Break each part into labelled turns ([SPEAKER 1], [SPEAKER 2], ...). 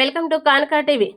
[SPEAKER 1] Welcome to Kanaka TV.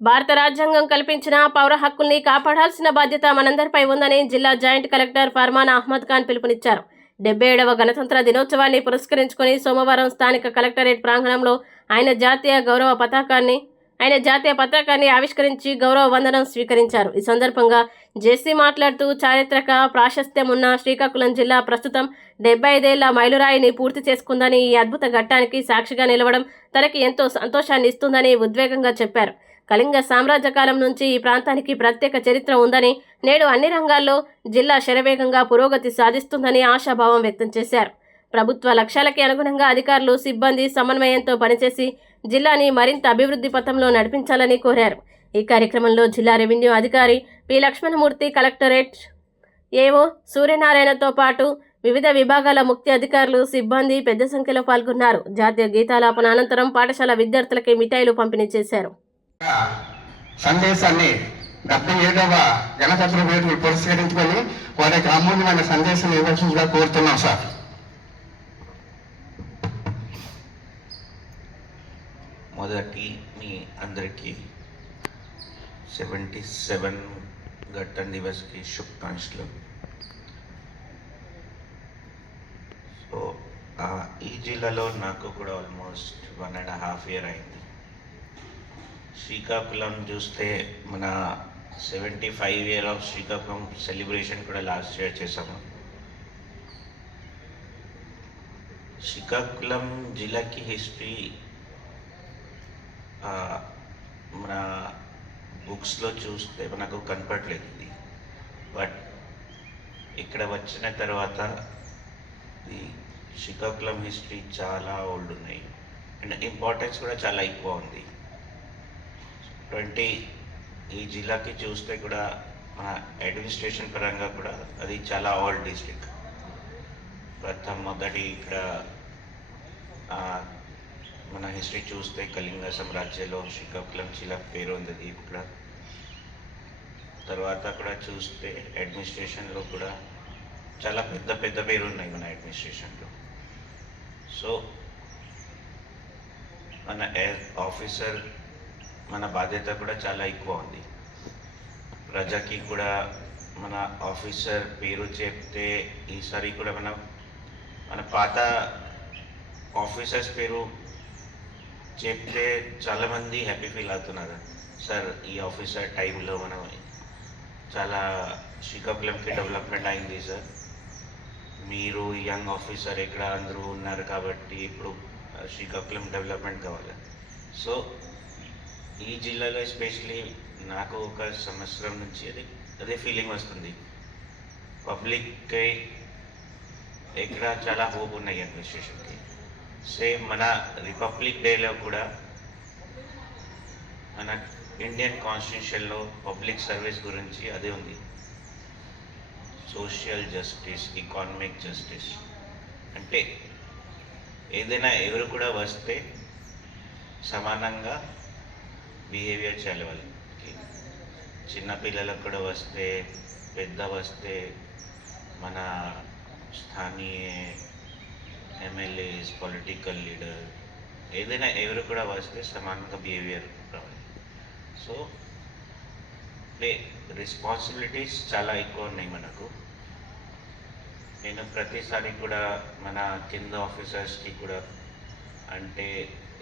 [SPEAKER 1] భారత రాజ్యాంగం కల్పించిన పౌర హక్కుల్ని కాపాడాల్సిన బాధ్యత మనందరిపై ఉందని జిల్లా జాయింట్ కలెక్టర్ ఫర్మాన్ అహ్మద్ ఖాన్ పిలుపునిచ్చారు. డెబ్బై ఏడవ గణతంత్ర దినోత్సవాన్ని పురస్కరించుకొని సోమవారం స్థానిక కలెక్టరేట్ ప్రాంగణంలో ఆయన జాతీయ గౌరవ పతాకాన్ని ఆయన జాతీయ పతాకాన్ని ఆవిష్కరించి గౌరవ వందనం స్వీకరించారు. ఈ సందర్భంగా జేసీ మాట్లాడుతూ చారిత్రక ప్రాశస్త్యం ఉన్న శ్రీకాకుళం జిల్లా ప్రస్తుతం డెబ్బై ఐదేళ్ళ మైలురాయిని పూర్తి చేసుకుందని ఈ అద్భుత ఘట్టానికి సాక్షిగా నిలవడం తనకి ఎంతో సంతోషాన్ని ఇస్తుందని ఉద్వేగంగా చెప్పారు. కళింగ సామ్రాజ్య కాలం నుంచి ఈ ప్రాంతానికి ప్రత్యేక చరిత్ర ఉందని నేడు అన్ని రంగాల్లో జిల్లా శరవేగంగా పురోగతి సాధిస్తుందని ఆశాభావం వ్యక్తం చేశారు. ప్రభుత్వ లక్ష్యాలకి అనుగుణంగా అధికారులు సిబ్బంది సమన్వయంతో పనిచేసి జిల్లాని మరింత అభివృద్ధి పథంలో నడిపించాలని కోరారు. ఈ కార్యక్రమంలో జిల్లా రెవెన్యూ అధికారి పి. లక్ష్మణమూర్తి కలెక్టరేట్ ఏఓ సూర్యనారాయణతో పాటు వివిధ విభాగాల ముఖ్య అధికారులు సిబ్బంది పెద్ద సంఖ్యలో పాల్గొన్నారు. జాతీయ గీతాలాపన అనంతరం పాఠశాల విద్యార్థులకి మిఠాయిలు పంపిణీ చేశారు.
[SPEAKER 2] సందేశాన్ని డెబ్బై ఏడవ గణతంత్ర వేడుకలు పురస్కరించుకొని వారికి అమూల్యమైన సందేశం ఇవ్వాల్సిందిగా కోరుతున్నాం సార్.
[SPEAKER 3] మొదటి మీ అందరికీ సెవెంటీ సెవెన్ గట్టన్ దివస్కి శుభాకాంక్షలు. సో ఈ జిల్లాలో నాకు కూడా almost one and half year అయింది. శ్రీకాకుళం చూస్తే మన seventy five year of Srikakulam celebration కూడా లాస్ట్ ఇయర్ చేసాము శ్రీకాకుళం జిల్లాకి హిస్టరీ మన బుక్స్లో చూస్తే మనకు కనపడలేదు ఇది. బట్ ఇక్కడ వచ్చిన తర్వాత ఈ శ్రీకాకుళం హిస్టరీ చాలా ఓల్డ్ ఉన్నాయి. అండ్ ఇంపార్టెన్స్ కూడా చాలా ఎక్కువ ఉంది. ట్వంటీ ఈ జిల్లాకి చూస్తే కూడా మన అడ్మినిస్ట్రేషన్ పరంగా కూడా అది చాలా ఓల్డ్ డిస్ట్రిక్ట్. ప్రథమ మొదటి ఇక్కడ మన హిస్టరీ చూస్తే కళింగ సామ్రాజ్యంలో శ్రీకాకుళం జిల్లా పేరు ఉంది ఇక్కడ తర్వాత కూడా చూస్తే అడ్మినిస్ట్రేషన్లో కూడా చాలా పెద్ద పెద్ద పేరు ఉన్నాయి మన అడ్మినిస్ట్రేషన్లో సో మన ఆఫీసర్ మన బాధ్యత కూడా చాలా ఎక్కువ ఉంది. ప్రజకి కూడా మన ఆఫీసర్ పేరు చెప్తే ఈసారి కూడా మనం మన పాత ఆఫీసర్స్ పేరు చెప్తే చాలామంది హ్యాపీ ఫీల్ అవుతున్నారు. సార్ ఈ ఆఫీసర్ టైంలో మనం చాలా శ్రీకాకుళంకి డెవలప్మెంట్ అయింది సార్. మీరు యంగ్ ఆఫీసర్ ఇక్కడ అందరూ ఉన్నారు కాబట్టి ఇప్పుడు శ్రీకాకుళం డెవలప్మెంట్ కావాలి. సో ఈ జిల్లాలో ఎస్పెషలీ నాకు ఒక సంవత్సరం నుంచి అది అదే ఫీలింగ్ వస్తుంది. పబ్లిక్కి ఇక్కడ చాలా హోప్ ఉన్నాయి అడ్మినిస్ట్రేషన్కి సేమ్ మన రిపబ్లిక్ డేలో కూడా మన ఇండియన్ కాన్స్టిట్యూషన్లో పబ్లిక్ సర్వీస్ గురించి అదే ఉంది. సోషల్ జస్టిస్ ఎకానమిక్ జస్టిస్ అంటే ఏదైనా ఎవరు కూడా వస్తే సమానంగా బిహేవియర్ చేయాలి వాళ్ళకి. చిన్నపిల్లలకు కూడా వస్తే పెద్ద వస్తే మన స్థానీయ ఎమ్మెల్యేస్ పొలిటికల్ లీడర్ ఏదైనా ఎవరు కూడా వస్తే సమానంగా బిహేవియర్ రావాలి. సో ప్లే రెస్పాన్సిబిలిటీస్ చాలా ఎక్కువ ఉన్నాయి మనకు. నేను ప్రతిసారి కూడా మన కింద ఆఫీసర్స్కి కూడా అంటే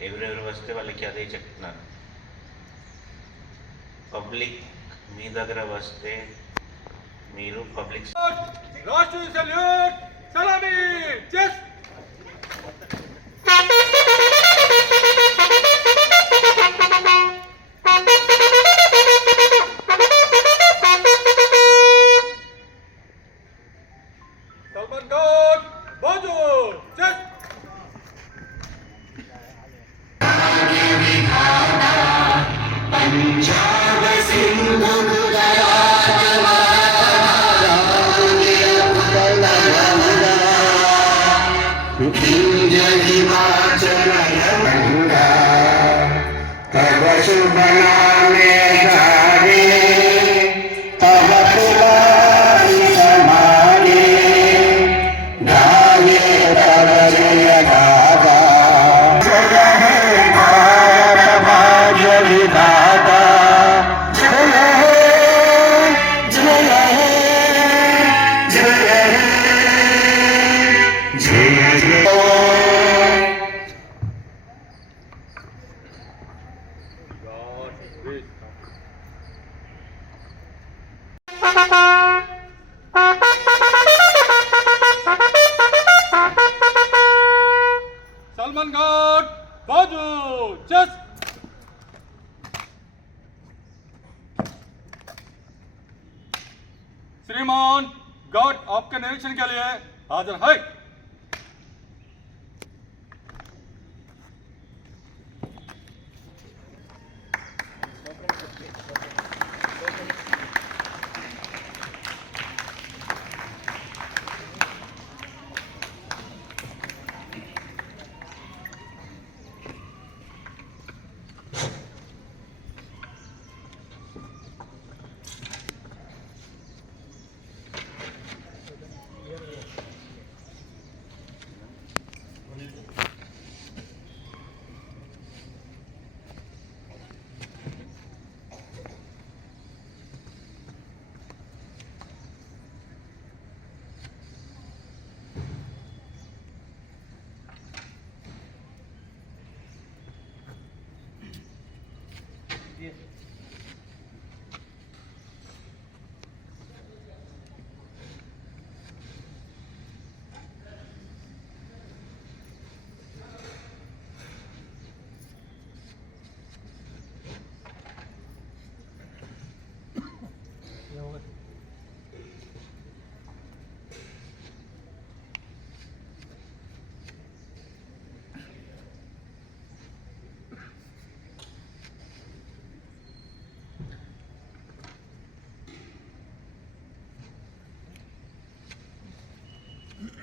[SPEAKER 3] ఎవరెవరు వస్తే వాళ్ళకి అదే చెప్తున్నాను. పబ్లిక్ మీ దగ్గర వస్తే మీరు పబ్లిక్
[SPEAKER 4] Raju
[SPEAKER 2] Happy! దివ్య హిమాచల గంగా
[SPEAKER 4] తవ శుభ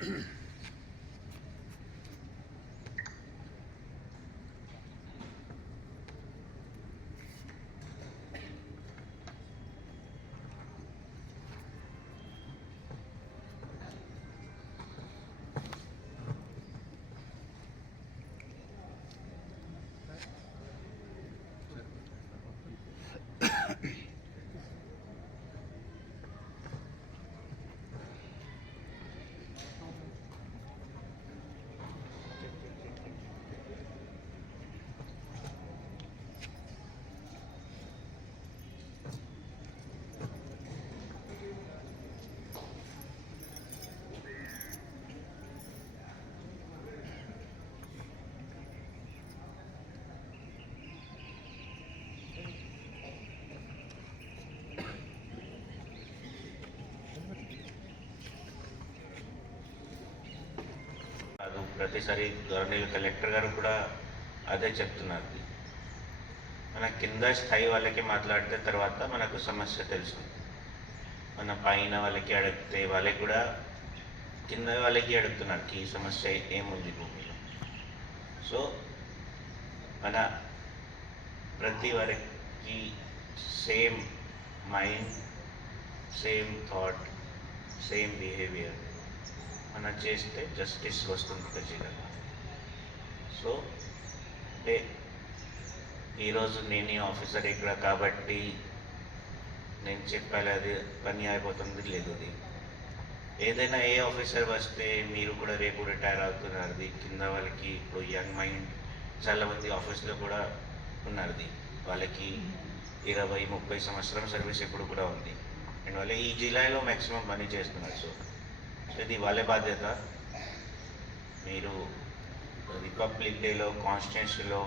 [SPEAKER 3] Mm-hmm. ప్రతిసారి గవర్నర్ కలెక్టర్ గారు కూడా అదే చెప్తున్నారు. మన కింద స్థాయి వాళ్ళకి మాట్లాడితే తర్వాత మనకు సమస్య తెలుస్తుంది. మన పైన వాళ్ళకి అడిగితే వాళ్ళకి కూడా కింద వాళ్ళకి అడుగుతున్నారు ఈ సమస్య ఏముంది భూమిలో. సో మన ప్రతి వారికి same mind same thought same behaviour మన చేస్తే జస్టిస్ వస్తుంది ఖచ్చితంగా సో అంటే ఈరోజు నేను ఈ ఆఫీసర్ ఇక్కడ కాబట్టి నేను చెప్పాలి అది పని అయిపోతుంది లేదు అది. ఏదైనా ఏ ఆఫీసర్ వస్తే మీరు కూడా రేపు రిటైర్ అవుతున్నారు. అది కింద వాళ్ళకి ఇప్పుడు యంగ్ మైండ్ చాలా మంది ఆఫీస్లో కూడా ఉన్నది వాళ్ళకి ఇరవై ముప్పై సంవత్సరం సర్వీస్ ఇప్పుడు కూడా ఉంది. అండ్ వాళ్ళు ఈ జిల్లాలో మ్యాక్సిమం పని చేస్తున్నారు. సో ఇది వాళ్ళ బాధ్యత. మీరు రిపబ్లిక్ డేలో కాన్స్టిట్యూన్సీలో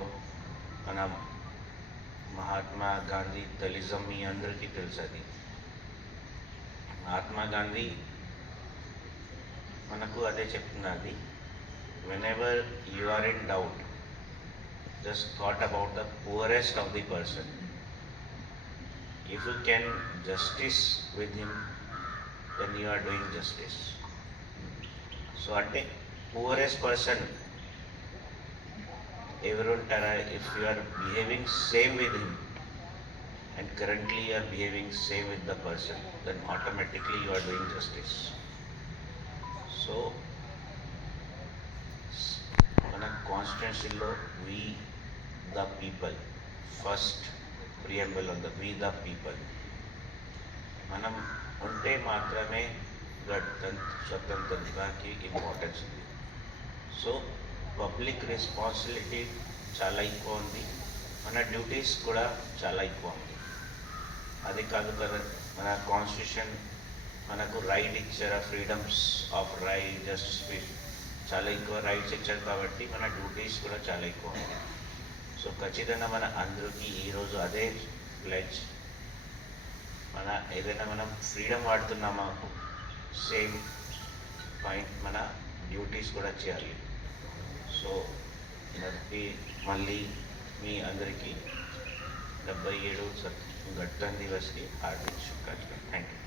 [SPEAKER 3] మన మహాత్మా గాంధీ తలిజం మీ అందరికీ తెలుసు అది. మహాత్మా గాంధీ మనకు అదే చెప్తున్నది whenever you are in doubt just thought about the purest of the person if you can justice with him then you are doing justice so అంటే పూరెస్ట్ పర్సన్ ఎవరు ఉంటారా? If you are behaving same with him and currently you are behaving same with the person then automatically you are doing justice so మన కాన్స్టిట్యున్సీలో we the people first preamble on the we the people మనం ఉంటే మాత్రమే గణతంత్ర స్వతంత్రతకి importance ఉంది so public responsibility చాలా ఎక్కువ ఉంది. మన డ్యూటీస్ కూడా చాలా ఎక్కువ ఉంది. అది కాదు కదా మన కాన్స్టిట్యూషన్ మనకు రైట్ ఇచ్చారు freedoms of right just speech చాలా ఎక్కువ రైట్స్ ఇచ్చారు కాబట్టి మన డ్యూటీస్ కూడా చాలా ఎక్కువ ఉంది. సో ఖచ్చితంగా మన అందరికీ ఈరోజు అదే ప్లెజ్ మన ఏదైనా మనం ఫ్రీడమ్ వాడుతున్నామా? సేమ్ పాయింట్ మన డ్యూటీస్ కూడా చేయాలి. సో మరి మళ్ళీ మీ అందరికీ డెబ్బై ఏడు గట్టన్ దివస్కి హార్దిక శుభాకాంక్షలు. Thank you